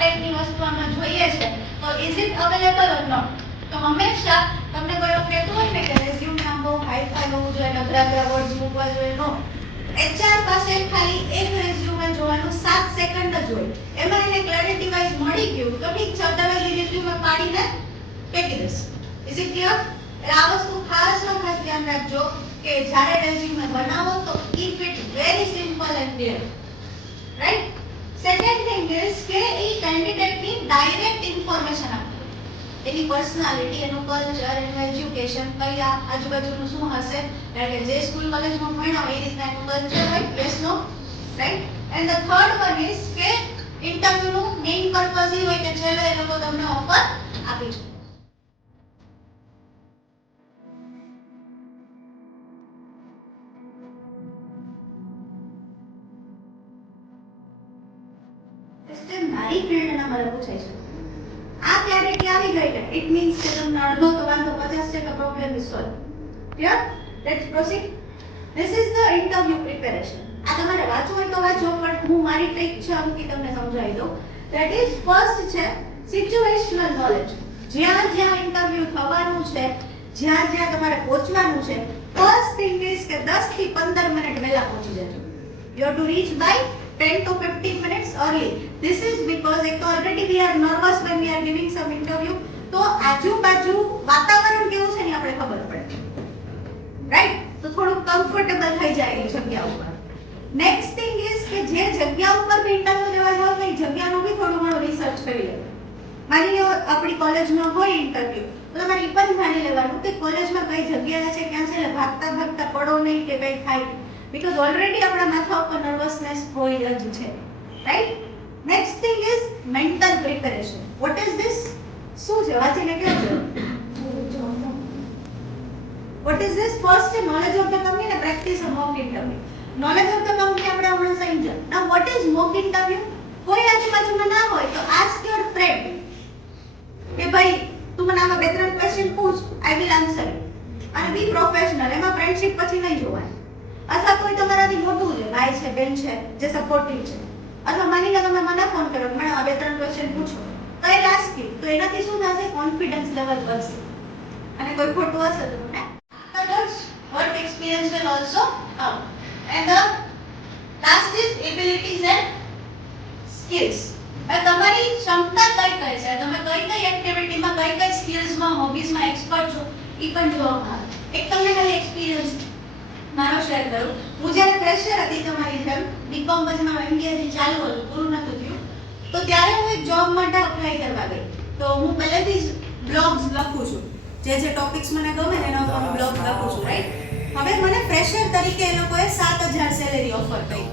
ટાઈપની વસ્તુ આમાં જોઈએ છે તો is it available or not. તો હંમેશા તમને કોઈ એવું કહેતું હોય ને કે રેઝ્યુમ નામ બહુ હાઈ-ફાઈ હોવું જોઈએ, નબળા વર્ડ્સ મૂકવા જોઈએ, નો. HR પાસે ખાલી એક રેઝ્યુમે જોવાનું 7 સેકન્ડ જ હોય. એમાં એને ક્લેરિટી વાઇઝ મળી ગયું તો ઠીક છે, તમે રેઝ્યુમે પાડીને ફેંકી દેશે. Is it clear? એટલે આ વસ્તુ ખાસ ધ્યાન રાખજો કે જ્યારે રેઝ્યુમે બનાવો તો keep it very simple and clear. Right? Second thing is કે એ કેન્ડિડેટની ડાયરેક્ટ ઇન્ફોર્મેશન આપો. એની પર્સનાલિટી, એનું કલ્ચર, એનું એજ્યુકેશન, કઈ આજુબાજુનું શું હશે, એટલે જે સ્કૂલ કોલેજમાં ભણ્યા હોય એ રીતના એનું કલ્ચર હોય, yes no, right. And the third one is કે ઇન્ટરવ્યુનું મેઇન પર્પઝ એ હોય કે છેલ્લે એ લોકો તમને ઓફર આપી છે. મારી ફિલ્ડના મને પૂછાય છે આ ક્લેરિટી આવી ગઈ કે ઇટ મીન્સ કે તમને અડધો તો વાંધો 50% problem is solve. Clear? Let's proceed. This is the interview preparation. આ તમારે વાંચવું હોય તો વાંચો, પણ હું મારી ટ્રીક છે અમુક તમને સમજાવી દઉં. ધેટ ઇઝ ફર્સ્ટ છે સિચ્યુએશનલ નોલેજ. જ્યાં જ્યાં ઇન્ટરવ્યુ થવાનું છે, જ્યાં જ્યાં તમારે પહોંચવાનું છે, ફર્સ્ટ થિંગ ઇઝ કે 10 થી 15 મિનિટ પહેલા પહોંચી જજો. You have to reach by 10 to 15 minutes early. This is because already we are nervous when we are giving some interview. તો આજુબાજુ વાતાવરણ કેવું છે ને આપણે ખબર પડે. રાઈટ? તો થોડું કમ્ફર્ટેબલ થઈ જાય એ જગ્યા ઉપર. નેક્સ્ટ થિંગ ઇઝ કે જે જગ્યા ઉપર બી ઇન્ટરવ્યુ લેવા જાવ તો એ જગ્યાનું બી થોડું ઘણું રિસર્ચ કરી લેવું. માની લો આપણી કોલેજમાં હોય ઇન્ટરવ્યુ તો તમારે એ પણ જાણી લેવાનું કે કોલેજમાં કઈ જગ્યા છે, ક્યાં છે, ભાગતા ભાગતા પડો નહીં કે કઈ થાય. Because already આપણા માથા ઉપર નર્વસનેસ હોય જ છે. Right? Next thing is mental preparation. What is this? શું છે? વાંચીને કહેજો. What is this? ફર્સ્ટ છે નોલેજ ઓફ ધ કંપની અને practice of mock interview. Knowledge of the company આપણે હમણાં સમજ્યા. નાઉ વોટ ઇઝ મોક ઇન્ટરવ્યુ? કોઈ આજુબાજુમાં ના હોય તો આસ્ક યોર ફ્રેન્ડ કે ભાઈ તું મને આમાં 2-3 ક્વેશ્ચન પૂછ, આઈ વિલ આન્સર ઇટ. અને બી પ્રોફેશનલ. એમાં ફ્રેન્ડશિપ પછી નહીં જોવાની. અથવા કોઈ તમારાથી મોટું છે, ભાઈ છે, બેન છે, જે સપોર્ટિવ છે, અથવા માની લો તમે મને ફોન કર્યો મેડમ આ 2-3 ક્વેશ્ચન પૂછો, તો એ લાસ્ટ કી તો એનાથી શું થશે? કોન્ફિડન્સ લેવલ વધશે. અને કોઈ ખોટું હશે તો તમને work experience will also come. And the last is abilities and skills. તમારી ક્ષમતા કઈ કઈ છે, તમે કઈ કઈ એક્ટિવિટીમાં, કઈ કઈ સ્કિલ્સમાં, હોબીઝમાં એક્સપર્ટ છો એ પણ જોવામાં આવે. એક તમને ખાલી એક્સપિરિયન્સ મારો શેર કરું. હું જ્યારે ફ્રેશર હતી તમારી જેમ, બીકોમ પછી મારું એમબીએ ચાલુ હતું, પૂરું નતું થયું, તો ત્યારે હું એક જોબ માટે અપ્લાય કરવા ગઈ. તો હું પહેલેથી જ બ્લોગ્સ લખું છું, જે જે ટોપિક્સ મને ગમે એના ઉપર હું બ્લોગ લખું છું. રાઈટ? હવે મને ફ્રેશર તરીકે એ લોકોએ 7,000 સેલેરી ઓફર કરી.